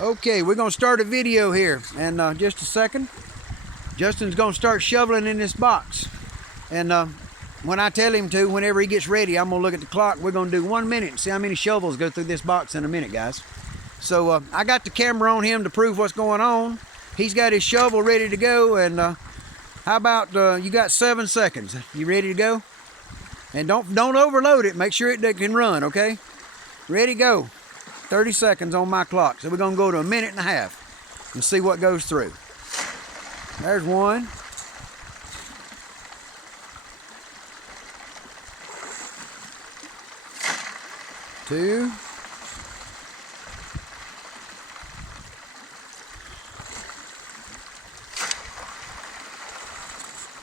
Okay, we're gonna start a video here in just a second. Justin's gonna start shoveling in this box, and when I tell him to, whenever he gets ready, I'm gonna look at the clock. We're gonna do 1 minute and see how many shovels go through this box in a minute, guys. So I got the camera on him to prove what's going on. He's got his shovel ready to go, and how about you got 7 seconds? You ready to go? And don't overload it. Make sure it can run, okay? Ready, go. 30 seconds on my clock. So we're gonna go to 1.5 minutes and see what goes through. There's one. Two.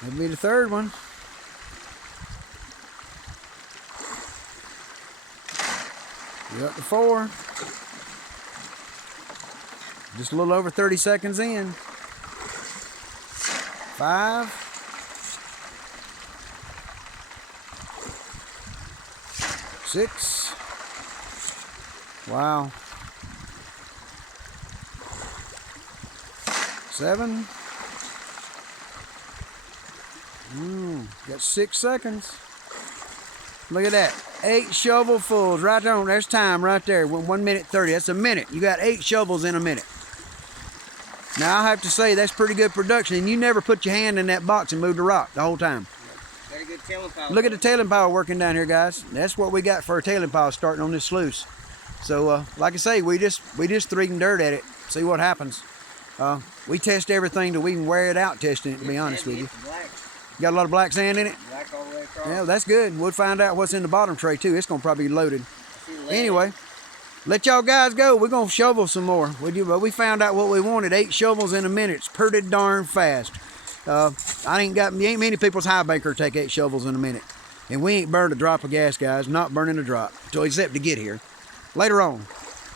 That'll be the third one. You're up to 4. Just a little over 30 seconds in. 5. 6. Wow. 7. Got 6 seconds. Look at that. 8 shovelfuls right there. There's time right there. 1 minute 30. That's a minute. You got 8 shovels in a minute. Now, I have to say, that's pretty good production. And you never put your hand in that box and moved a rock the whole time. Very good tailing power. Look at the tailing power working down here, guys. That's what we got for our tailing power starting on this sluice. So, like I say, we just threw dirt at it. See what happens. We test everything till we can wear it out testing it, to be honest with you. Got a lot of black sand in it? Black all the way across. Yeah, that's good. We'll find out what's in the bottom tray, too. It's going to probably be loaded. Anyway, let y'all guys go. We're going to shovel some more. But we found out what we wanted. 8 shovels in a minute. It's pretty darn fast. Ain't many people's high banker take 8 shovels in a minute. And we ain't burned a drop of gas, guys. Not burning a drop. Except to get here. Later on.